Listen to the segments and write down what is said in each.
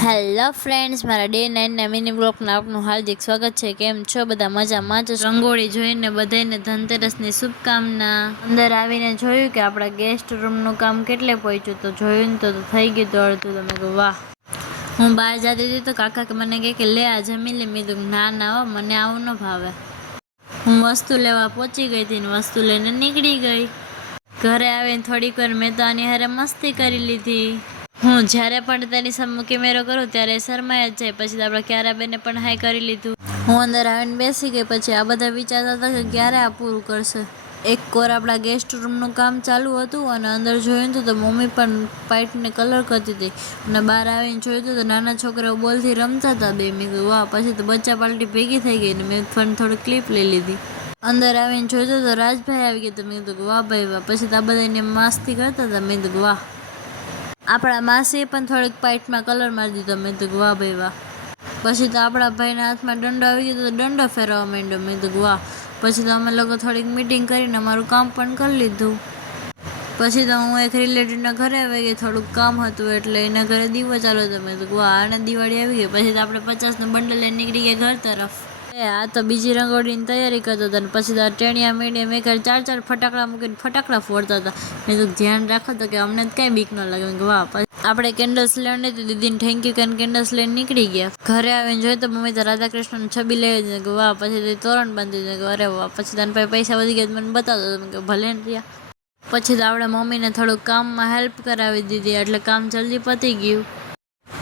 Hello friends, મારા day 9ના mini બ્લોગમાં આપનું હાર્દિક સ્વાગત છે। કેમ છો બધા? મજામાં જ? રંગોળી જોઈને બધાને ધનતેરસની શુભકામના। અંદર આવીને જોયું કે આપણા ગેસ્ટ રૂમનું કામ કેટલે પહોંચ્યું, તો જોયું ને તો થઈ ગયું તો અડધું। તો મેં કહ્યું વાહ। હું બહાર જતી હતી તો કાકા મને કહે કે લે આ જમી લે। મેં કીધું ના ના હો, મને આવું ન ભાવે। હું વસ્તુ લેવા પહોંચી ગઈ હતી ને વસ્તુ લઈને નીકળી ગઈ। ઘરે આવીને થોડીક વાર મેં તો આની હારે મસ્તી કરી લીધી। હું જ્યારે પણ તેની સામે કેમેરો કરું ત્યારે શરમાઈ જ જાય। પછી આપણે ક્યારાબેને પણ હાઈ કરી લીધું। હું અંદર આવીને બેસી ગઈ। પછી આ બધા વિચારતા હતા કે ક્યારે આ પૂરું કરશે। એક કોર આપણા ગેસ્ટ રૂમનું કામ ચાલુ હતું અને અંદર જોયું તો મમ્મી પણ પાઇપને કલર કરતી હતી અને બહાર આવીને જોયું તો નાના છોકરાઓ બોલથી રમતા હતા બે। મેં કહ્યું વાહ। પછી તો બચ્ચા પાર્ટી ભેગી થઈ ગઈ ને મેં પણ થોડી ક્લિપ લઈ લીધી। અંદર આવીને જોયું તો રાજભાઈ આવી ગયા। તો મેં કીધું વાહ ભાઈ વાહ। પછી તો આ બધા મસ્તી કરતા હતા। મેં કીધું વાહ। આપણા માસીએ પણ થોડીક પાઇટમાં કલર મારી દીધો। મેં કીધું વાહ ભાઈ વાહ। પછી તો આપણા ભાઈના હાથમાં દંડો આવી ગયો તો દંડો ફેરવવા માંડ્યો। મેં કીધું વાહ। પછી તો અમે લોકો થોડીક મીટિંગ કરીને અમારું કામ પણ કરી લીધું। પછી તો હું એક રિલેટિવના ઘરે આવી ગઈ। થોડુંક કામ હતું એટલે એના ઘરે દીવો ચાલુ હતો। મેં કીધું વાહ, આને દિવાળી આવી ગઈ। પછી તો આપણે 50નું બંડલ લઈને નીકળી ગયા ઘર તરફ। આ તો બીજી રંગોળીની તૈયારી કરતા હતા ને પછી તો ટેણિયા મીડિયા મેં ઘરે 4 ફટાકડા મૂકીને ફટાકડા ફોડતા હતા। મેં તો ધ્યાન રાખો તો કે અમને કાંઈ બીક ન લાગે। મેં વાહ। આપણે કેન્ડલ્સ લેવાની હતી, દીદીને થેન્ક યુ કરીને કેન્ડલ્સ લઈને નીકળી ગયા। ઘરે આવીને જોઈએ તો મમ્મી તો રાધા કૃષ્ણની છબી લઈ દીધી। વાહ। પછી તોરણ બાંધી દીધું। અરે વાહ। પછી તને પાસે પૈસા વધી ગયા મને બતાવતો। મેં કહ્યું ભલે ને રહ્યા। પછી તો આપણે મમ્મીને થોડુંક કામમાં હેલ્પ કરાવી દીધી એટલે કામ જલ્દી પતી ગયું।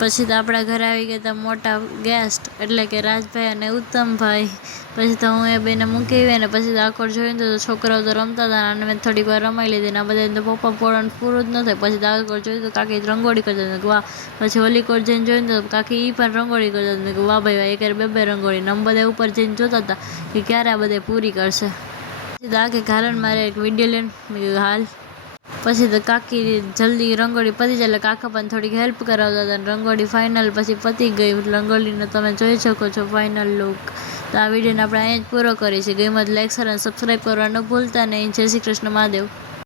પછી તો આપણા ઘરે આવી ગયા હતા મોટા ગેસ્ટ એટલે કે રાજભાઈ અને ઉત્તમભાઈ। પછી તો હું એ બેને મૂકી આવી ને પછી તો આખોર જોઈને તો છોકરાઓ તો રમતા હતા અને મેં થોડીક વાર રમાઈ લીધી ને આ બધા તો પપ્પા પોળાનું પૂરું જ ન થાય। પછી તો આખોર જોયું તો કાકી રંગોળી કરતા હતા। વાહ। પછી ઓલી કોર જઈને જોઈને તો કાકી એ પણ રંગોળી કરતા હતા। મેં વાહ ભાઈ વાહ। એક બે રંગોળી ને અમે બધા ઉપર જઈને જોતા હતા કે ક્યારે આ બધા પૂરી કરશે। પછી તો આખી ઘાલન મારે એક વિડીયો લઈને મેં કીધું હાલ। પછી તો કાકી જલ્દી રંગોળી પતી જાય એટલે કાકા પણ થોડીક હેલ્પ કરાવતા હતા। રંગોળી ફાઇનલ પછી પતી ગઈ રંગોળીને તમે જોઈ શકો છો ફાઇનલ લુક। તો આ વિડીયોને આપણે અહીંયા જ પૂરો કરીએ છીએ। ગઈ મત લાઈક શેર અને સબસ્ક્રાઈબ કરવા ન ભૂલતા નહીં। જય શ્રી કૃષ્ણ મહાદેવ।